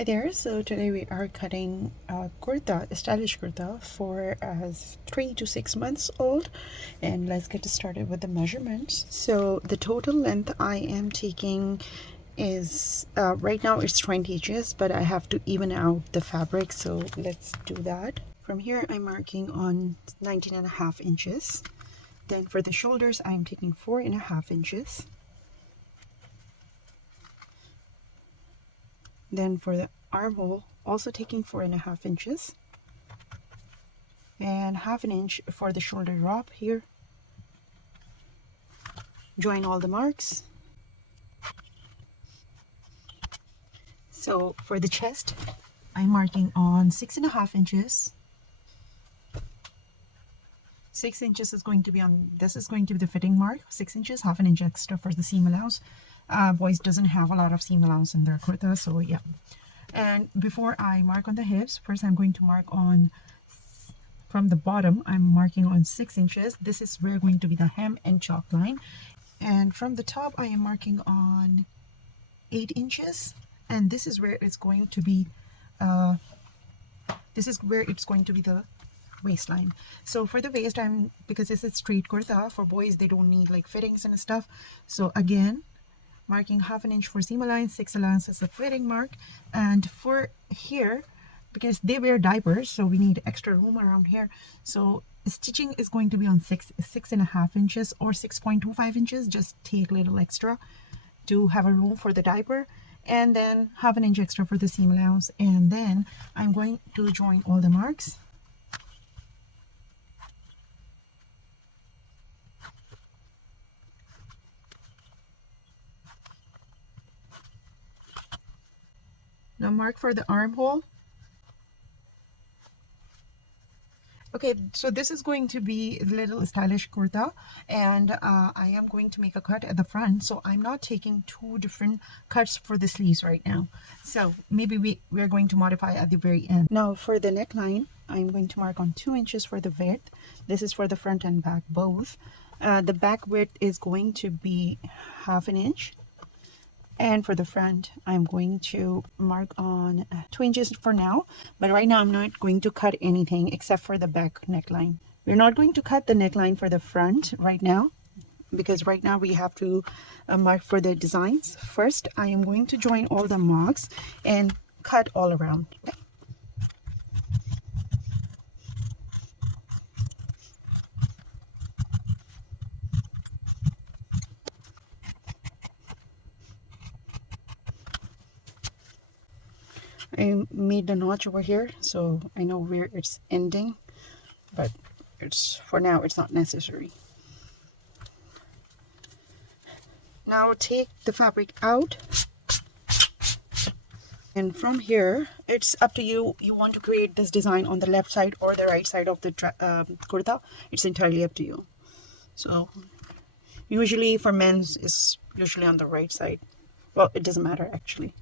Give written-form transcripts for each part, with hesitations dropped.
Hi there, so today we are cutting a kurta, a stylish kurta for 3 to 6 months old, and let's get started with the measurements. So the total length I am taking is right now it's 20 inches, but I have to even out the fabric, so let's do that. From here I'm marking on 19.5 inches. Then for the shoulders I'm taking 4.5 inches. Then for the armhole, also taking 4.5 inches, and 1/2 inch for the shoulder drop here. Join all the marks. So for the chest, I'm marking on 6.5 inches. 6 inches is going to be on, this is going to be the fitting mark. 6 inches, 1/2 inch extra for the seam allowance. Boys doesn't have a lot of seam allowance in their kurta, so yeah. And before I mark on the hips, first I'm going to mark on, from the bottom, I'm marking on 6 inches. This is where going to be the hem and chalk line. And from the top, I am marking on 8 inches. And this is where it's going to be, the waistline. So for the waist, because this is straight kurta, for boys, they don't need like fittings and stuff. So again, marking 1/2 inch for seam allowance, 6 allowance is the fitting mark. And for here, because they wear diapers, so we need extra room around here. So stitching is going to be on 6.5 inches or 6.25 inches. Just take a little extra to have a room for the diaper, and then 1/2 inch extra for the seam allowance. And then I'm going to join all the marks. Now mark for the armhole. Okay, so this is going to be a little stylish kurta, and I am going to make a cut at the front, so I'm not taking two different cuts for the sleeves right now. So maybe we're going to modify at the very end. Now for the neckline, I'm going to mark on 2 inches for the width. This is for the front and back both. The back width is going to be 1/2 inch. And for the front, I'm going to mark on 2 inches for now. But right now, I'm not going to cut anything except for the back neckline. We're not going to cut the neckline for the front right now, because right now we have to mark for the designs. First, I am going to join all the marks and cut all around. Okay? I made the notch over here, so I know where it's ending, but for now it's not necessary. Now take the fabric out, and from here it's up to you. You want to create this design on the left side or the right side of the kurta. It's entirely up to you. So usually for men's is usually on the right side. Well, it doesn't matter actually.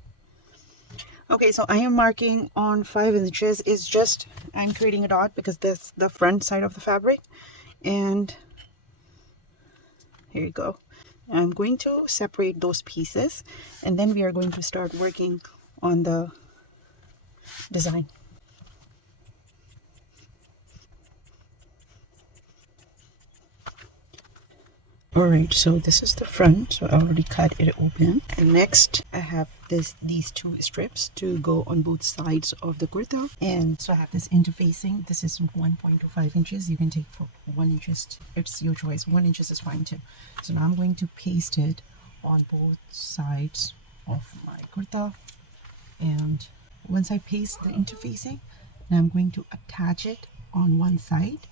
Okay, so I am marking on 5 inches. It's just, I'm creating a dot because that's the front side of the fabric. And here you go. I'm going to separate those pieces, and then we are going to start working on the design. Alright, so this is the front, so I already cut it open. And next I have these two strips to go on both sides of the kurta. And so I have this interfacing. This is 1.25 inches. You can take for 1 inch. It's your choice. 1 inch is fine too. So now I'm going to paste it on both sides of my kurta. And once I paste the interfacing, now I'm going to attach it on one side.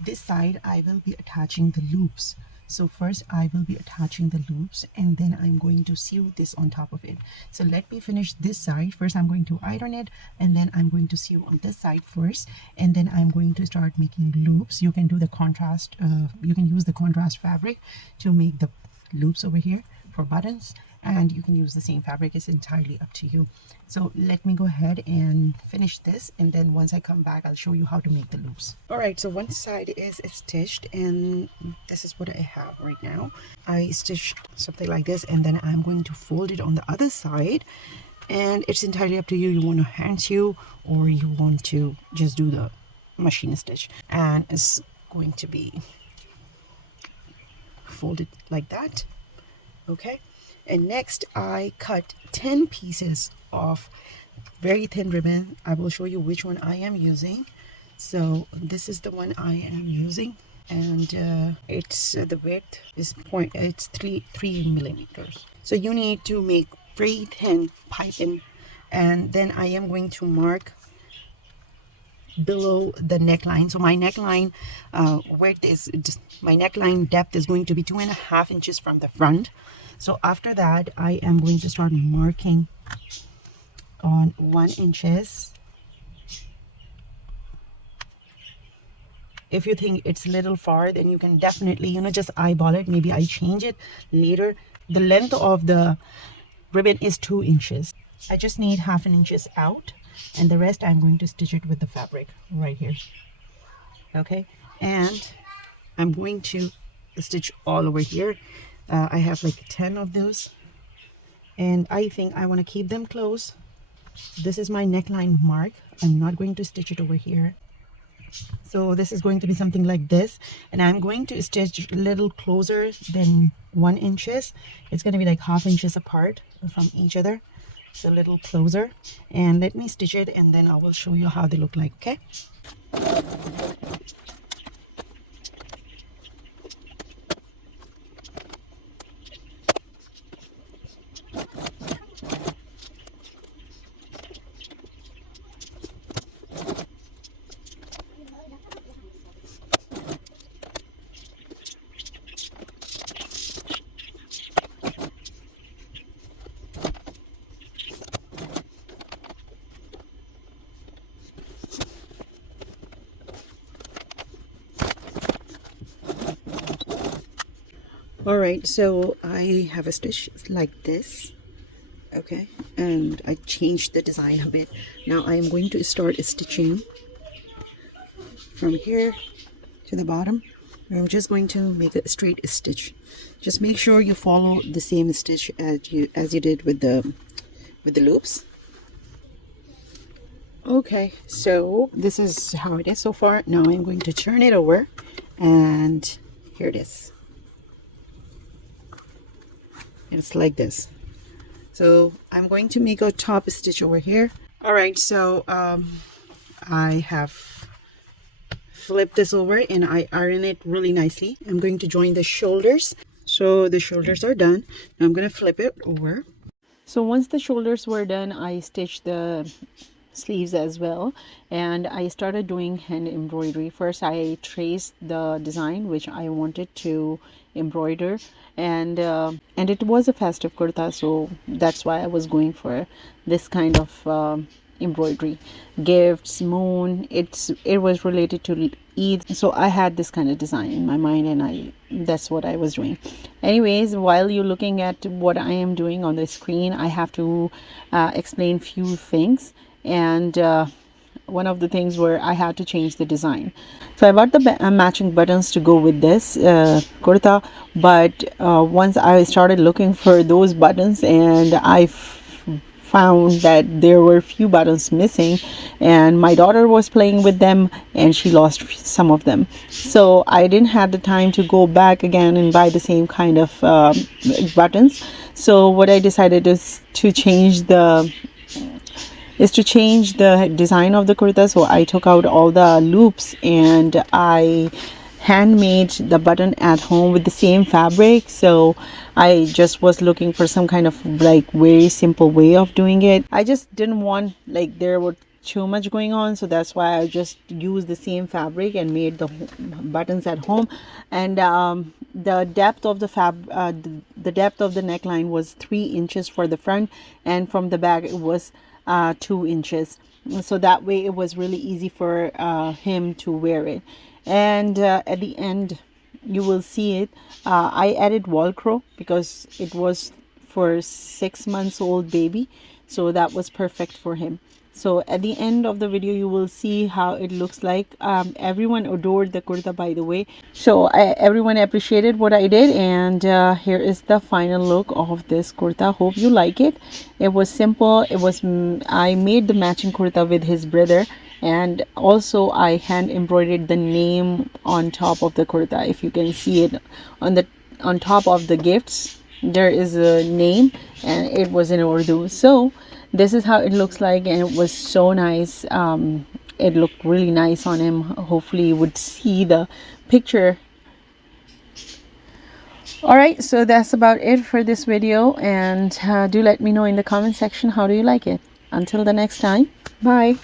This side I will be attaching the loops. So first I will be attaching the loops, and then I'm going to sew this on top of it. So let me finish this side. First I'm going to iron it, and then I'm going to sew on this side first, and then I'm going to start making loops. You can do the contrast, you can use the contrast fabric to make the loops over here for buttons, and you can use the same fabric. It's entirely up to you. So let me go ahead and finish this, and then once I come back I'll show you how to make the loops. All right, so one side is stitched, and this is what I have right now. I stitched something like this, and then I'm going to fold it on the other side, and it's entirely up to you. You want to hand sew or you want to just do the machine stitch, and it's going to be folded like that. Okay, and next I cut 10 pieces of very thin ribbon. I will show you which one I am using. So this is the one I am using, and it's the width is it's 3 millimeters. So you need to make very thin piping, and then I am going to mark below the neckline. So my neckline width is just, my neckline depth is going to be 2.5 inches from the front. So after that I am going to start marking on 1 inches. If you think it's a little far, then you can definitely, you know, just eyeball it. Maybe I change it later. The length of the ribbon is 2 inches. I just need 1/2 inches out, and the rest I'm going to stitch it with the fabric right here. Okay, and I'm going to stitch all over here. I have like 10 of those, and I think I want to keep them close. This is my neckline mark. I'm not going to stitch it over here. So this is going to be something like this, and I'm going to stitch a little closer than 1 inches. It's going to be like 1/2 inches apart from each other, so a little closer. And let me stitch it, and then I will show you how they look like. Okay, all right, so I have a stitch like this. Okay, and I changed the design a bit. Now I am going to start stitching from here to the bottom. I'm just going to make a straight stitch. Just make sure you follow the same stitch as you did with the loops. Okay, so this is how it is so far. Now I'm going to turn it over, and here it is. It's like this. So I'm going to make a top stitch over here. All right, so I have flipped this over and I iron it really nicely. I'm going to join the shoulders. So the shoulders are done. Now I'm going to flip it over. So once the shoulders were done, I stitched the sleeves as well, and I started doing hand embroidery. First I traced the design which I wanted to embroider, and it was a festive kurta, so that's why I was going for this kind of embroidery. Gifts, moon, it was related to Eid, so I had this kind of design in my mind, and that's what I was doing. Anyways, while you're looking at what I am doing on the screen, I have to explain few things, and one of the things where I had to change the design. So I bought the matching buttons to go with this kurta, but once I started looking for those buttons, and I found that there were few buttons missing, and my daughter was playing with them and she lost some of them, so I didn't have the time to go back again and buy the same kind of buttons. So what I decided is to change the design of the kurta. So I took out all the loops and I handmade the button at home with the same fabric. So I just was looking for some kind of like very simple way of doing it. I just didn't want like there were too much going on, so that's why I just used the same fabric and made the buttons at home. And the depth of the depth of the neckline was 3 inches for the front, and from the back it was 2 inches, so that way it was really easy for him to wear it. And at the end you will see it. I added Velcro because it was for 6 months old baby, so that was perfect for him. So at the end of the video you will see how it looks like. Everyone adored the kurta, by the way, so everyone appreciated what I did, and here is the final look of this kurta. Hope you like it. It was simple. It was I made the matching kurta with his brother, and also I hand embroidered the name on top of the kurta. If you can see it on top of the gifts, there is a name, and it was in Urdu. So this is how it looks like, and it was so nice. It looked really nice on him. Hopefully you would see the picture. All right, so that's about it for this video, and do let me know in the comment section how do you like it. Until the next time, bye.